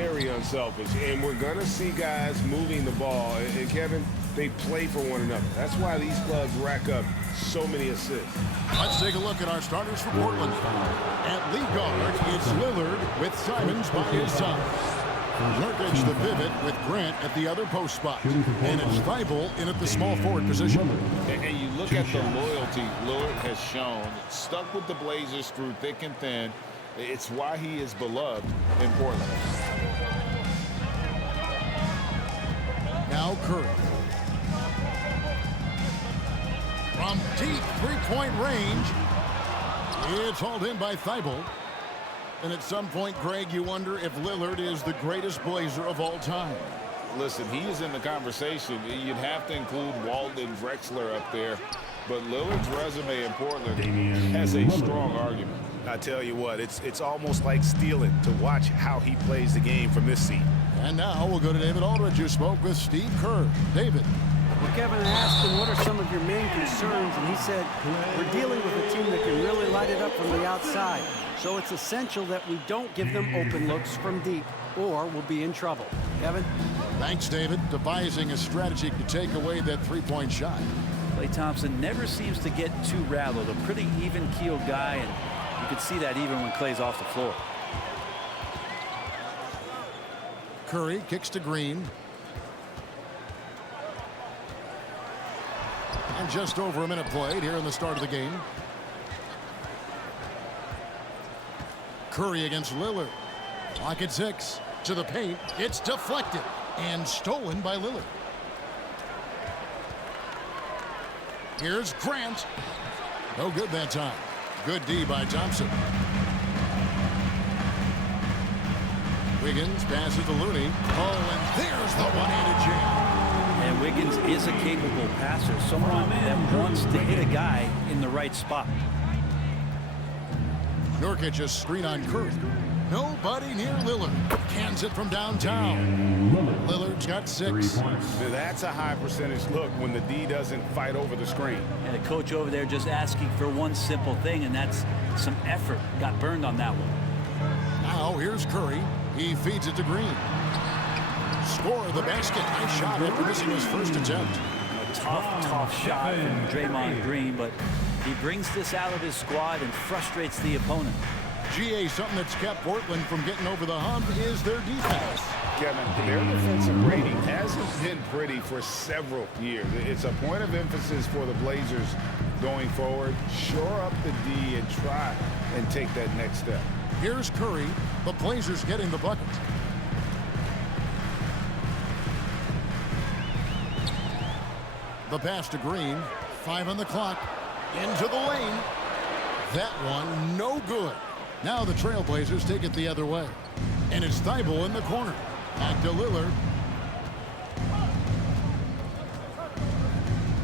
very unselfish, and we're going to see guys moving the ball. And Kevin, they play for one another. That's why these clubs rack up so many assists. Let's take a look at our starters for Portland. At lead guard, it's Lillard with Simons by his side. Nurkic the pivot with Grant at the other post spot. And it's Thibault in at the small forward position. And you look at the loyalty Lillard has shown. Stuck with the Blazers through thick and thin. It's why he is beloved in Portland. Now Curry. From deep three-point range, it's hauled in by Thibault. And at some point, Greg, you wonder if Lillard is the greatest Blazer of all time. Listen, he is in the conversation. You'd have to include Walton and Drexler up there. But Lillard's resume in Portland has a strong argument. I tell you what, it's almost like stealing to watch how he plays the game from this seat. And now we'll go to David Aldridge, who spoke with Steve Kerr. David. Well, Kevin, I asked him, what are some of your main concerns? And he said, we're dealing with a team that can really light it up from the outside. So it's essential that we don't give them open looks from deep, or we'll be in trouble. Kevin? Thanks, David. Devising a strategy to take away that three-point shot. Klay Thompson never seems to get too rattled. A pretty even-keeled guy, and you can see that even when Klay's off the floor. Curry kicks to Green. And just over a minute played here in the start of the game. Curry against Lillard. Clock at 6. To the paint. It's deflected and stolen by Lillard. Here's Grant. No good that time. Good D by Thompson. Wiggins passes to Looney. Oh, and there's the one-handed jam. And Wiggins is a capable passer. Someone that wants to hit a guy in the right spot. Nurkic a screen on Curry. Nobody near Lillard. Cans it from downtown. Lillard's got 6. That's a high percentage look when the D doesn't fight over the screen. And the coach over there just asking for one simple thing, and that's some effort. Got burned on that one. Now here's Curry. He feeds it to Green. Score the basket. Nice shot after missing his first attempt. A tough shot from Draymond Green, but he brings this out of his squad and frustrates the opponent. GA, something that's kept Portland from getting over the hump is their defense. Kevin, their defensive rating hasn't been pretty for several years. It's a point of emphasis for the Blazers going forward. Shore up the D and try and take that next step. Here's Curry. The Blazers getting the bucket. The pass to Green. 5 on the clock. Into the lane. That one no good. Now the Trailblazers take it the other way. And it's Thibault in the corner. Back to Lillard.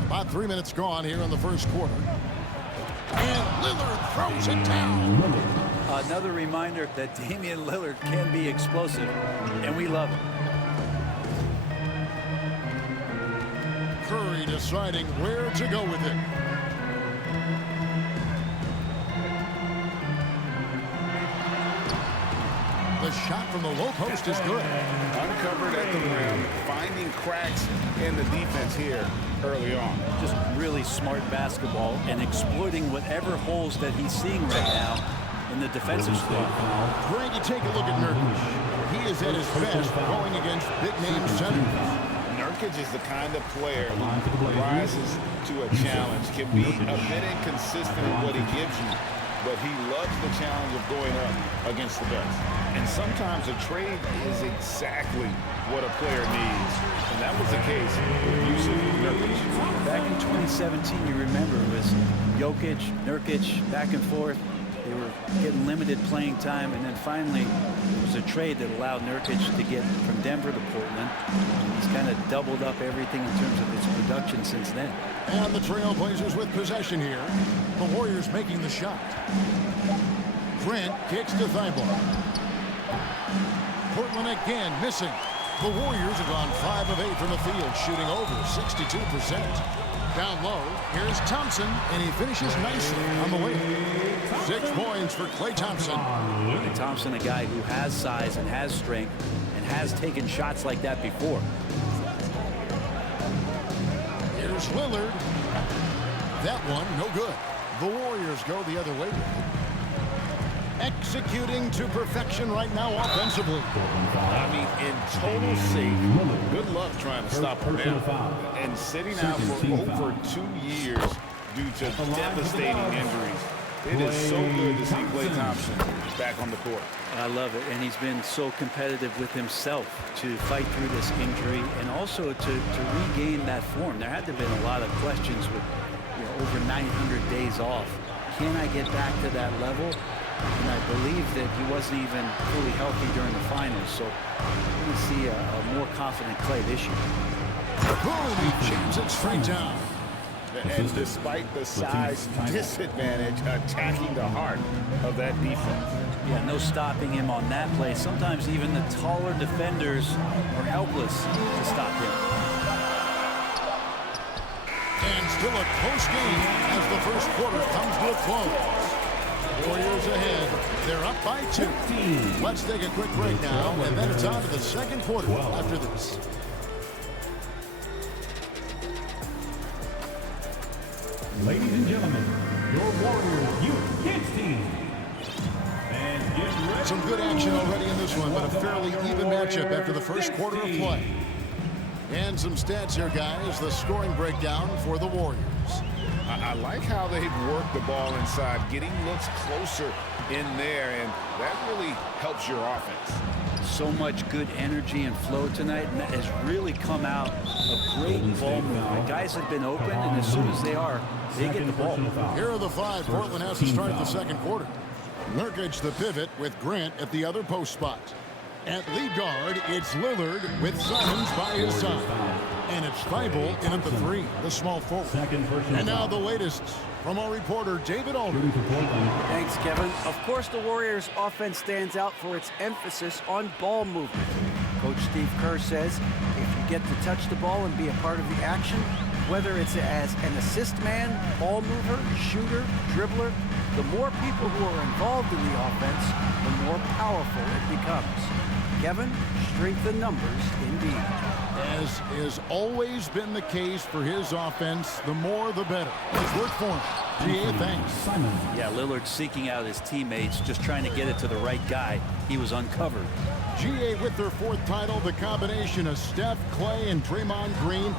About 3 minutes gone here in the first quarter. And Lillard throws it down. Another reminder that Damian Lillard can be explosive, and we love it. Curry deciding where to go with it. The shot from the low post is good. Uncovered at the rim, finding cracks in the defense here early on. Just really smart basketball and exploiting whatever holes that he's seeing right now in the defensive squad. Greg, you take a look at Nurkic. He is at his best going against big-name centers. Nurkic is the kind of player who rises to a challenge, can be a bit inconsistent in what he gives you, but he loves the challenge of going up against the best. And sometimes a trade is exactly what a player needs. And that was the case with Yusuf Nurkic. Back in 2017, you remember, it was Jokic, Nurkic, back and forth. They were getting limited playing time, and then finally it was a trade that allowed Nurkic to get from Denver to Portland. He's kind of doubled up everything in terms of his production since then. And the Trailblazers with possession here. The Warriors making the shot. Grant kicks to Thibault. Portland again missing. The Warriors have gone 5 of 8 from the field, shooting over 62%. Down low, here's Thompson, and he finishes nicely on the wing. 6 points for Klay Thompson. And Thompson, a guy who has size and has strength and has taken shots like that before. Here's Lillard. That one, no good. The Warriors go the other way. Executing to perfection right now offensively. I mean, in total safe. Good luck trying to stop him now. And sitting out for over 2 years due to devastating injuries. It is so good to see Klay Thompson back on the court. I love it, and he's been so competitive with himself to fight through this injury and also to regain that form. There had to have been a lot of questions with over 900 days off. Can I get back to that level? And I believe that he wasn't even fully healthy during the finals, so we're going to see a more confident Klay this year. Boom, he jams it straight down. And despite the size disadvantage, attacking the heart of that defense. Yeah, no stopping him on that play. Sometimes even the taller defenders are helpless to stop him. And still a close game as the first quarter comes to a close. Warriors ahead. They're up by 2. Let's take a quick break now, and then it's on to the second quarter after this. Ladies and gentlemen, your Warriors Youth Kids team. And get ready. Some good action already in this one, but a fairly even matchup after the first quarter of play. And some stats here, guys. The scoring breakdown for the Warriors. I like how they've worked the ball inside, getting looks closer in there, and that really helps your offense. So much good energy and flow tonight, and that has really come out of great ball movement. Guys have been open, and as soon as they are, they get the ball. Here are the 5 Portland has to start the second quarter. Nurkic the pivot with Grant at the other post spot. At lead guard, it's Lillard with Simons by his side. And it's Thibault in at the 3, the small forward. And now the latest from our reporter, David Aldridge. Thanks, Kevin. Of course, the Warriors' offense stands out for its emphasis on ball movement. Coach Steve Kerr says if you get to touch the ball and be a part of the action, whether it's as an assist man, ball mover, shooter, dribbler, the more people who are involved in the offense, the more powerful it becomes. Kevin, strength in numbers indeed. As has always been the case for his offense, the more the better. It's worked for him. GA, thanks. Yeah, Lillard seeking out his teammates, just trying to get it to the right guy. He was uncovered. GA with their 4th title, the combination of Steph, Klay, and Draymond Green,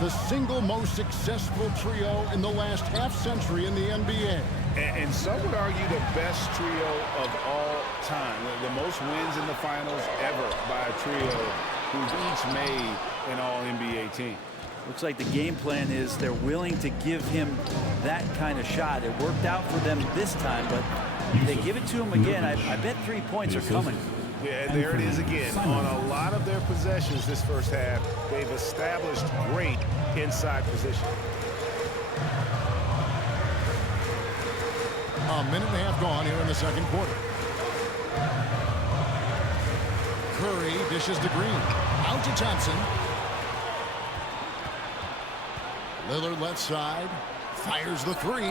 the single most successful trio in the last half-century in the NBA. And some would argue the best trio of all time. The most wins in the finals ever by a trio who's each made an all-NBA team. Looks like the game plan is they're willing to give him that kind of shot. It worked out for them this time, but if they give it to him again, I bet 3 points are coming. Yeah, there it is again. On a lot of their possessions this first half, they've established great inside position. A minute and a half gone here in the second quarter. Curry dishes to Green. Out to Thompson. Lillard left side. Fires the 3.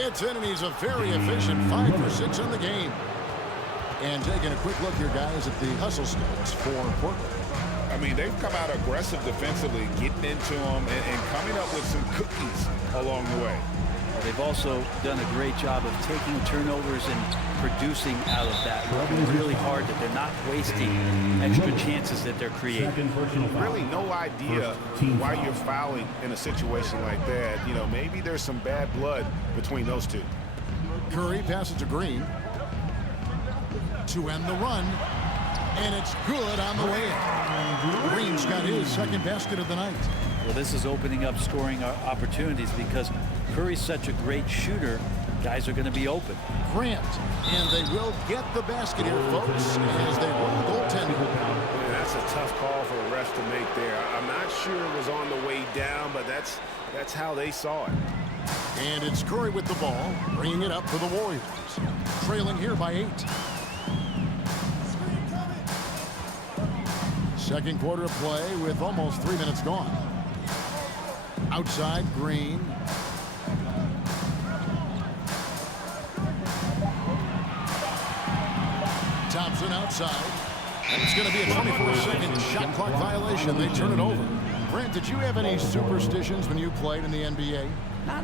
It's in, and he's a very efficient 5 for 6 in the game. And taking a quick look here, guys, at the hustle stats for Portland. I mean, they've come out aggressive defensively, getting into them and coming up with some cookies along the way. They've also done a great job of taking turnovers and producing out of that. Working really hard that they're not wasting extra chances that they're creating. Really no idea why you're fouling in a situation like that. You know, maybe there's some bad blood between those two. Curry passes to Green to end the run, and it's good on the way in. Green's got his second basket of the night. Well, this is opening up scoring opportunities because Curry's such a great shooter. Guys are going to be open. Grant, and they will get the basket here, folks, as they roll goaltending. Yeah, that's a tough call for the refs to make there. I'm not sure it was on the way down, but that's how they saw it. And it's Curry with the ball, bringing it up for the Warriors. Trailing here by 8. Second quarter of play with almost 3 minutes gone. Outside, Green. Thompson outside. And it's going to be a 24-second shot clock violation. They turn it over. Brent, did you have any superstitions when you played in the NBA?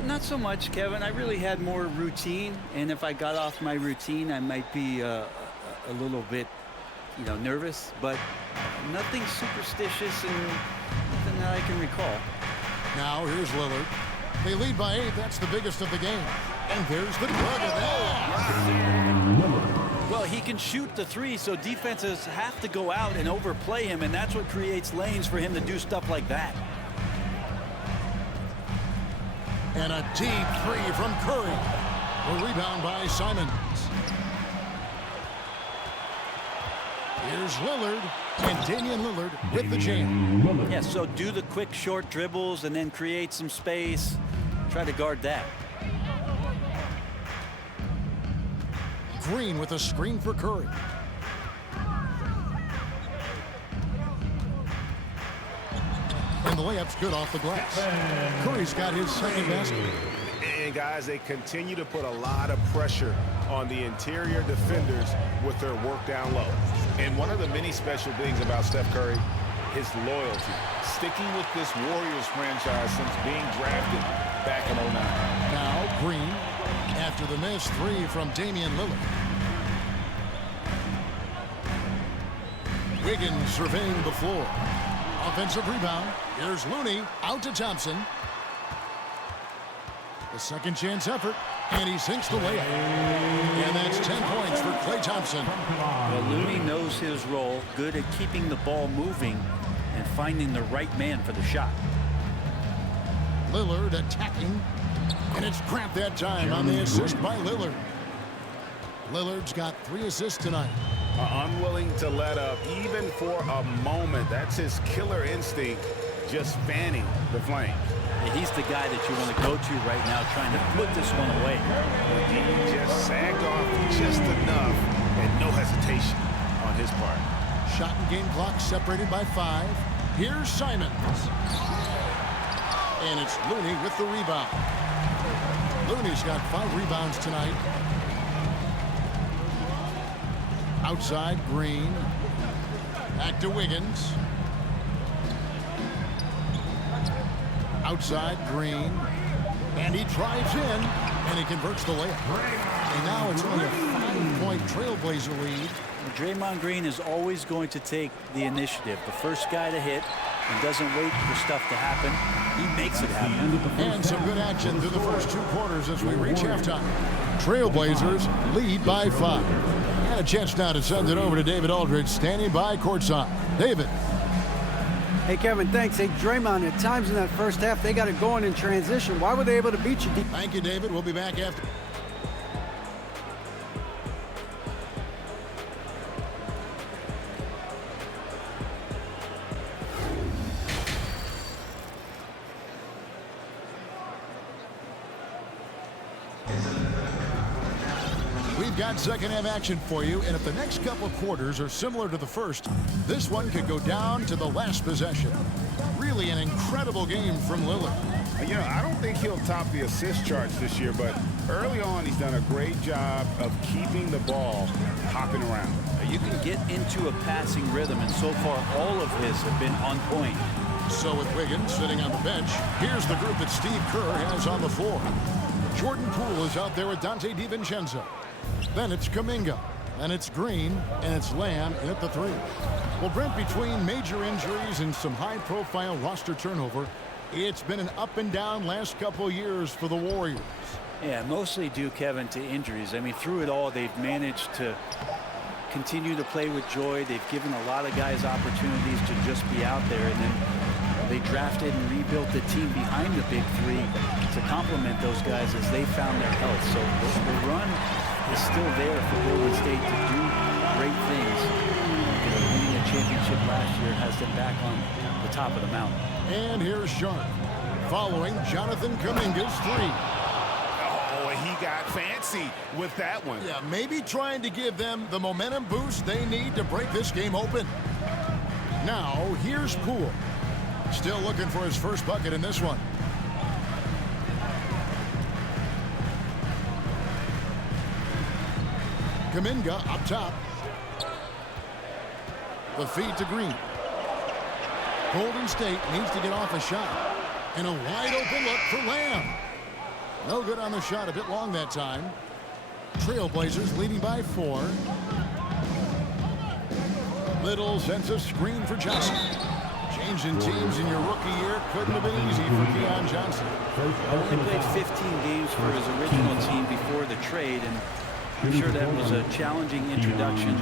Not so much, Kevin. I really had more routine, and if I got off my routine, I might be a little bit, nervous, but nothing superstitious and nothing that I can recall. Now here's Lillard. They lead by 8. That's the biggest of the game. And there's the plug of that. Well, he can shoot the three, so defenses have to go out and overplay him, and that's what creates lanes for him to do stuff like that. And a deep three from Curry. A rebound by Simons. Here's Lillard, and Damian Lillard with the jam. Yeah, so do the quick short dribbles and then create some space. Try to guard that. Green with a screen for Curry. And the layup's good off the glass. Curry's got his second basket. And guys, they continue to put a lot of pressure on the interior defenders with their work down low. And one of the many special things about Steph Curry, his loyalty. Sticking with this Warriors franchise since being drafted back in 09. Now Green after the missed three from Damian Lillard. Wiggins surveying the floor. Offensive rebound. Here's Looney out to Thompson. The second chance effort, and he sinks the layup. And that's 10 points for Klay Thompson. Well, Looney knows his role, good at keeping the ball moving and finding the right man for the shot. Lillard attacking, and it's cramped that time on the assist by Lillard. Lillard's got 3 assists tonight. Unwilling to let up even for a moment. That's his killer instinct, just fanning the flame. And he's the guy that you want to go to right now, trying to put this one away. He just sagged off just enough and no hesitation on his part. Shot and game clock separated by 5. Here's Simons. And it's Looney with the rebound. Looney's got 5 rebounds tonight. Outside, Green. Back to Wiggins. Outside, Green. And he drives in, and he converts the layup. And now it's only a 5-point Trailblazer lead. Draymond Green is always going to take the initiative. The first guy to hit and doesn't wait for stuff to happen. He makes it happen. And some good action through the first 2 quarters as we reach halftime. Trailblazers lead by 5. And a chance now to send it over to David Aldridge, standing by courtside. David. Hey, Kevin, thanks. Hey, Draymond, at times in that first half, they got it going in transition. Why were they able to beat you? Thank you, David. We'll be back after. We've got second half action for you, and if the next couple of quarters are similar to the first, this one could go down to the last possession. Really an incredible game from Lillard. I don't think he'll top the assist charts this year, but early on he's done a great job of keeping the ball hopping around. You can get into a passing rhythm, and so far all of his have been on point. So with Wiggins sitting on the bench, here's the group that Steve Kerr has on the floor. Jordan Poole is out there with Dante DiVincenzo. Then it's Kuminga, and it's Green, and it's Lamb in at the 3. Well, Brent, between major injuries and some high-profile roster turnover, it's been an up-and-down last couple of years for the Warriors. Yeah, mostly due, Kevin, to injuries. I mean, through it all, they've managed to continue to play with joy. They've given a lot of guys opportunities to just be out there, and then they drafted and rebuilt the team behind the big 3 to complement those guys as they found their health. So the run is still there for Golden State to do great things. Winning a championship last year has them back on the top of the mountain. And here's Sharp following Jonathan Kuminga's 3. Oh, and he got fancy with that one. Yeah, maybe trying to give them the momentum boost they need to break this game open. Now, here's Poole. Still looking for his first bucket in this one. Kuminga up top. The feed to Green. Golden State needs to get off a shot. And a wide open look for Lamb. No good on the shot, a bit long that time. Trailblazers leading by 4. Little sense of screen for Johnson. Changing teams in your rookie year couldn't have been easy for Keon Johnson. He only played 15 games for his original team before the trade, and I'm sure that was a challenging introduction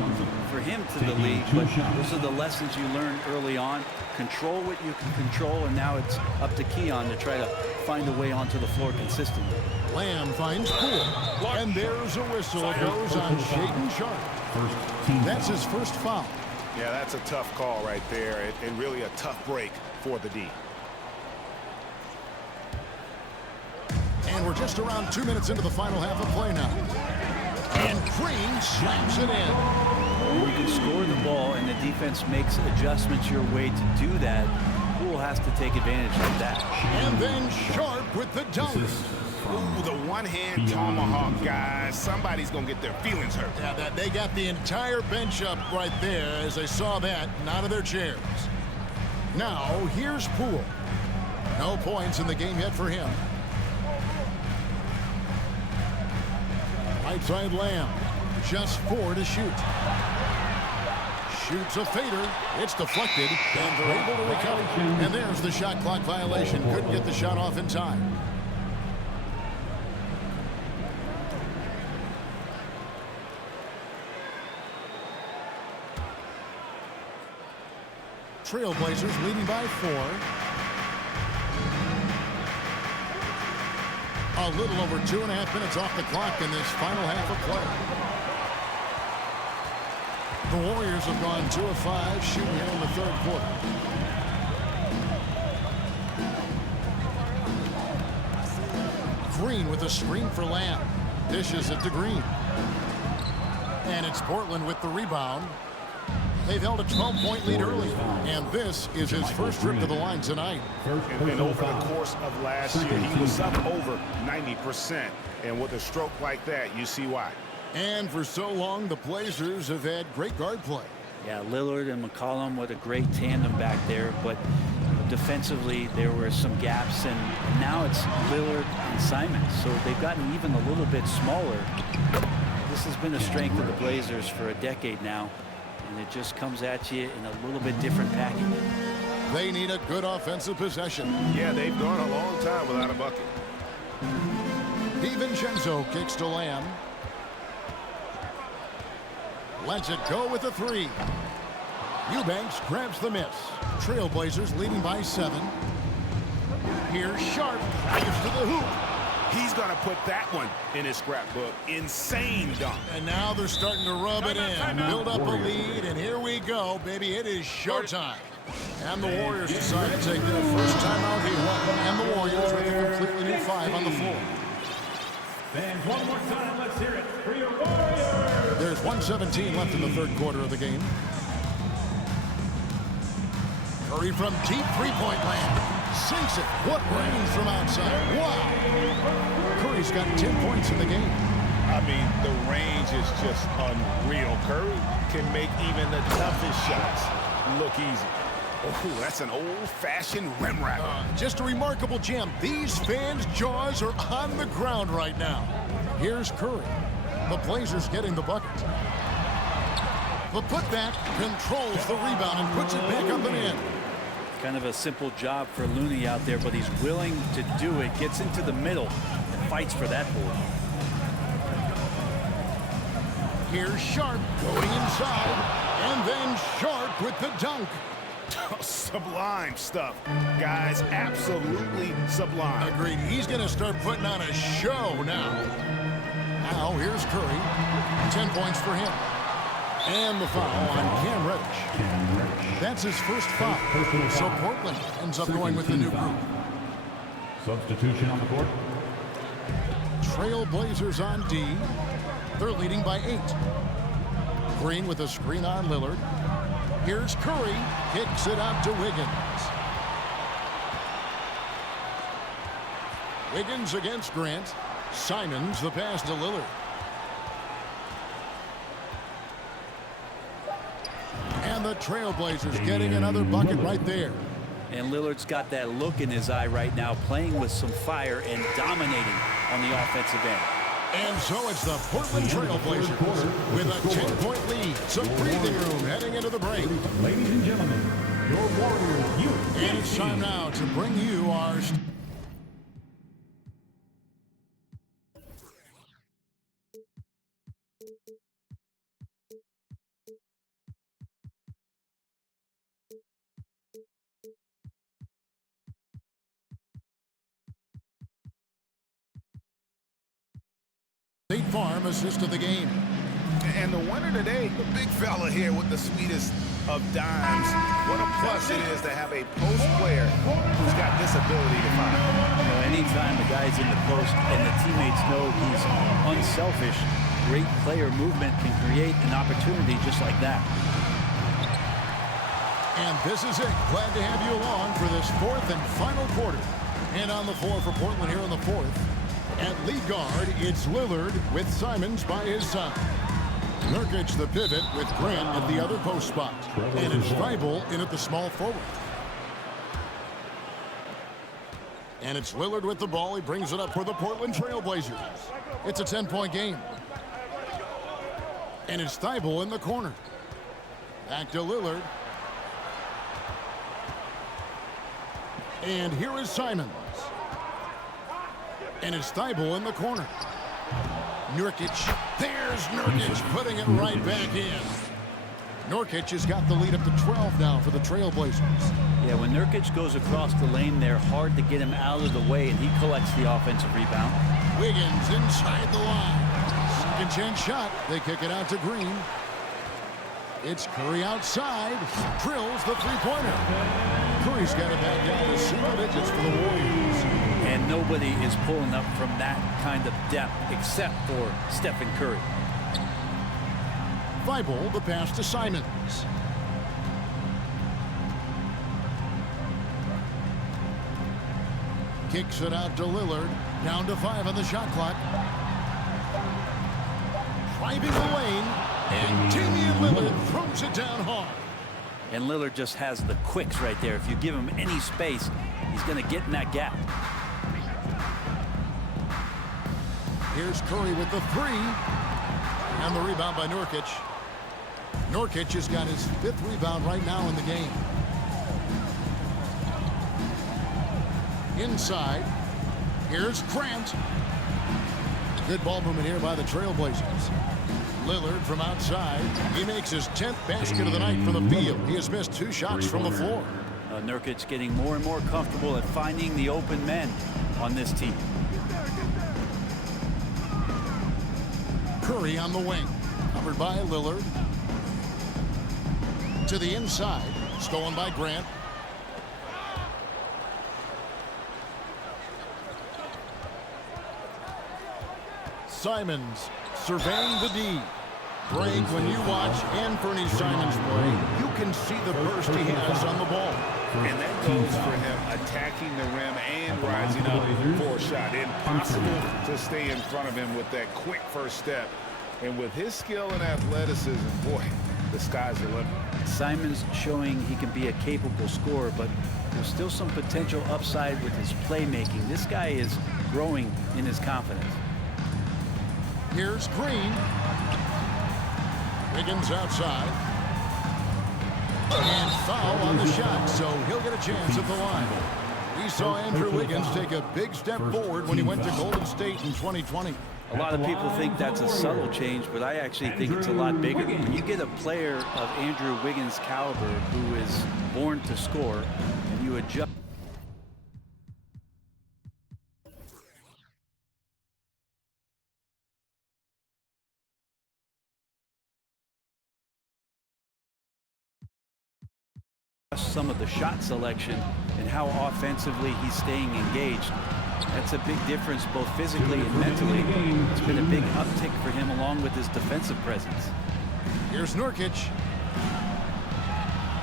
for him to the league, but those are the lessons you learn early on. Control what you can control, and now it's up to Keon to try to find a way onto the floor consistently. Lamb finds Poole, and there's a whistle. It goes on Shaedon Sharpe. That's his first foul. Yeah, that's a tough call right there, and really a tough break for the D. And we're just around 2 minutes into the final half of play now. And Green slams it in. When you can score the ball and the defense makes adjustments your way to do that, Poole has to take advantage of that. And then Sharpe with the dunk. Ooh, the one-hand tomahawk, guys. Somebody's going to get their feelings hurt. Yeah, they got the entire bench up right there as they saw that and out of their chairs. Now, here's Poole. No points in the game yet for him. Right side Lamb. Just 4 to shoot. Shoots a fader. It's deflected, and they're able to recover. And there's the shot clock violation. Couldn't get the shot off in time. Trailblazers leading by 4. A little over 2.5 minutes off the clock in this final half of play. The Warriors have gone 2 of 5 shooting here in the third quarter. Green with a screen for Lamb. Dishes it to Green. And it's Portland with the rebound. They've held a 12-point lead early, and this is his first trip to the line tonight. And over the course of last year, he was up over 90%. And with a stroke like that, you see why. And for so long, the Blazers have had great guard play. Yeah, Lillard and McCollum, what a great tandem back there, but defensively there were some gaps, and now it's Lillard and Simons, so they've gotten even a little bit smaller. This has been a strength of the Blazers for a decade now, and it just comes at you in a little bit different package. They need a good offensive possession. Yeah, they've gone a long time without a bucket. DiVincenzo kicks to Lamb. Lets it go with a 3. Eubanks grabs the miss. Trailblazers leading by 7. Here's Sharpe. Drives to the hoop. He's going to put that one in his scrapbook. Insane dunk. And now they're starting to rub it in. Build up a lead, and here we go, baby. It is showtime. And the Warriors decide to take their first time out here. And the Warriors with a completely new 5 on the floor. Fans, one more time, let's hear it for your Warriors. There's 1:17 left in the third quarter of the game. Curry from deep three-point land. Sinks it. What range from outside. Wow. Curry's got 10 points in the game. I mean, the range is just unreal. Curry can make even the toughest shots look easy. Oh, that's an old-fashioned rim wrapper. Just a remarkable gem. These fans' jaws are on the ground right now. Here's Curry. The Blazers getting the bucket. The putback controls the rebound and puts it back up and in. Kind of a simple job for Looney out there, but he's willing to do it. Gets into the middle and fights for that ball. Here's Sharpe going inside. And then Sharpe with the dunk. Sublime stuff, guys. Absolutely sublime. Agreed. He's going to start putting on a show now. Now here's Curry. 10 points for him. And the foul on Cam Reddish. That's his first foul. So Portland ends up going with the new group. Substitution on the court. Trailblazers on D. They're leading by 8. Green with a screen on Lillard. Here's Curry. Kicks it out to Wiggins. Wiggins against Grant. Simons the pass to Lillard. the Trailblazers getting another bucket right there. And Lillard's got that look in his eye right now, playing with some fire and dominating on the offensive end. And so it's the Portland Trailblazers with a 10-point lead. Some breathing room heading into the break. Ladies and gentlemen, your Warriors youth. And it's time now to bring you our... State Farm assist of the game. And the winner today, the big fella here with the sweetest of dimes. What a plus it is to have a post player who's got this ability to find. You know, anytime the guy's in the post and the teammates know he's unselfish, great player movement can create an opportunity just like that. And this is it. Glad to have you along for this fourth and final quarter. And on the floor for Portland here in the fourth. At lead guard, it's Lillard with Simons by his side. Nurkic the pivot with Grant at the other post spot. And it's Thibault in at the small forward. And it's Lillard with the ball. He brings it up for the Portland Trailblazers. It's a 10-point game. And it's Thibault in the corner. Back to Lillard. And here is Simons. And it's Thibault in the corner. Nurkic. There's Nurkic putting it right back in. Nurkic has got the lead up to 12 now for the Trailblazers. Yeah, when Nurkic goes across the lane, they're hard to get him out of the way, and he collects the offensive rebound. Wiggins inside the line. Second chance shot. They kick it out to Green. It's Curry outside. Drills the three-pointer. Curry's got it back down to single digits for the Warriors. And nobody is pulling up from that kind of depth except for Stephen Curry. Thibault, the pass to Simons. Kicks it out to Lillard. Down to 5 on the shot clock. Driving the lane. And Damian Lillard throws it down hard. And Lillard just has the quicks right there. If you give him any space, he's going to get in that gap. Here's Curry with the three. And the rebound by Nurkic. Nurkic has got his 5th rebound right now in the game. Inside. Here's Grant. Good ball movement here by the Trailblazers. Lillard from outside. He makes his 10th basket of the night from the field. He has missed 2 shots from the floor. Nurkic getting more and more comfortable at finding the open men on this team. Curry on the wing. Covered by Lillard. To the inside. Stolen by Grant. Simons surveying the D. Greg, when you watch Anthony Simons play, you can see the burst he has on the ball. And that goes for him attacking the rim and rising up for a shot. Impossible to stay in front of him with that quick first step. And with his skill and athleticism, boy, the sky's the limit. Simons showing he can be a capable scorer, but there's still some potential upside with his playmaking. This guy is growing in his confidence. Here's Green. Wiggins outside. And foul on the shot, so he'll get a chance at the line. We saw Andrew Wiggins take a big step forward when he went to Golden State in 2020. A lot of people think that's a subtle change, but I actually think it's a lot bigger. When you get a player of Andrew Wiggins' caliber who is born to score, and you adjust. Some of the shot selection and how offensively he's staying engaged. That's a big difference both physically and mentally. It's been a big uptick for him along with his defensive presence. Here's Nurkic.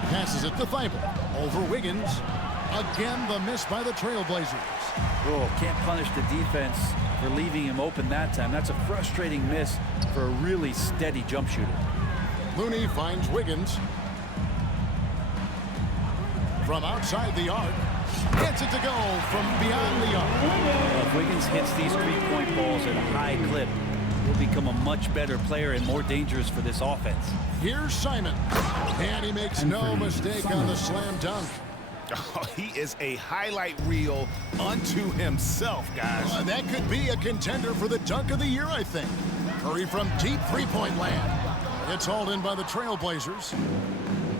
Passes it to Thibault. Over Wiggins. Again, the miss by the Trailblazers. Oh, can't punish the defense for leaving him open that time. That's a frustrating miss for a really steady jump shooter. Looney finds Wiggins. From outside the arc. Gets it to go from beyond the arc. If Wiggins hits these three-point balls at a high clip, he'll become a much better player and more dangerous for this offense. Here's Simon. And he makes no mistake on the slam dunk. Oh, he is a highlight reel unto himself, guys. That could be a contender for the dunk of the year, I think. Curry from deep three-point land. It's hauled in by the Trailblazers.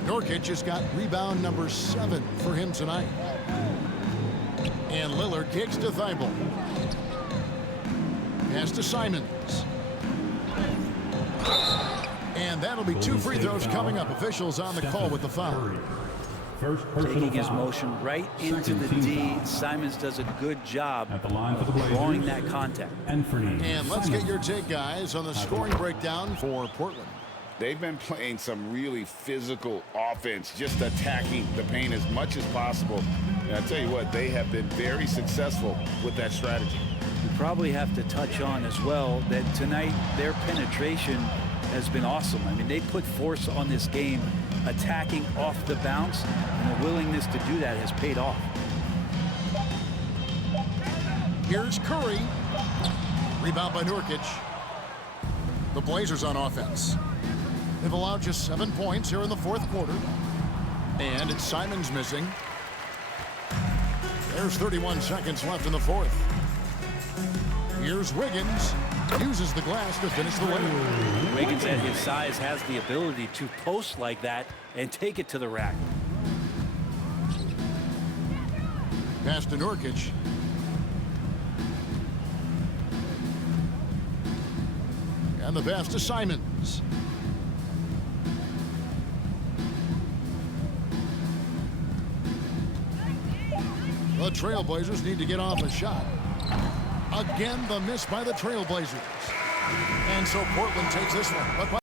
Nurkic has got rebound number 7 for him tonight. And Lillard kicks to Thibault. Pass to Simons. And that'll be 2 free throws coming up. Officials on the call with the foul. Taking his motion right into the D. Simons does a good job drawing that contact. And let's get your take, guys, on the scoring breakdown for Portland. They've been playing some really physical offense, just attacking the paint as much as possible. And I tell you what, they have been very successful with that strategy. We probably have to touch on as well that tonight their penetration has been awesome. I mean, they put force on this game, attacking off the bounce, and the willingness to do that has paid off. Here's Curry. Rebound by Nurkic. The Blazers on offense. They've allowed just 7 points here in the fourth quarter. And it's Simons missing. There's 31 seconds left in the fourth. Here's Wiggins. Uses the glass to finish the layup. Wiggins at his size has the ability to post like that and take it to the rack. Pass to Nurkic. And the pass to Simons. The Trailblazers need to get off a shot. Again, the miss by the Trailblazers. And so Portland takes this one. But